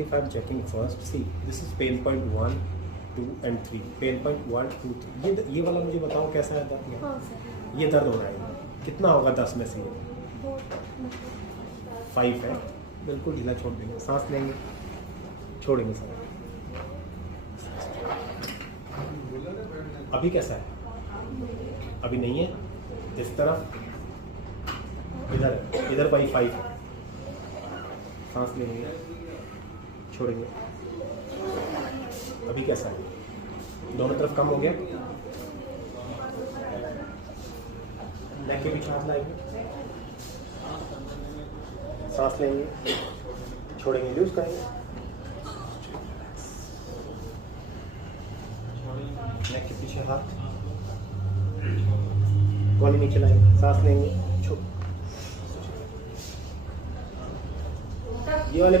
If I'm checking first, see, this is pain point 1, 2 and 3. Pain point 1, 2, 3. ये वाला मुझे बताओ कैसा है दर्द? हाँ सर। ये दर्द हो रहा है, कितना होगा 10 में से? 5 है। बिल्कुल ढीला छोड़ देंगे, सांस लेंगे, छोड़ेंगे सर। अभी कैसा है? अभी नहीं है। इस तरफ, इधर बाई 5 है। सांस लेंगे, छोड़ेंगे। अभी कैसा है? दोनों तरफ कम हो गया। नेक के पीछे हाथ लाएंगे, सांस लेंगे, छोड़ेंगे, लूज करेंगे। नेक के पीछे हाथ, गोली नीचे लाएंगे, सांस लेंगे, छोड़। ये वाले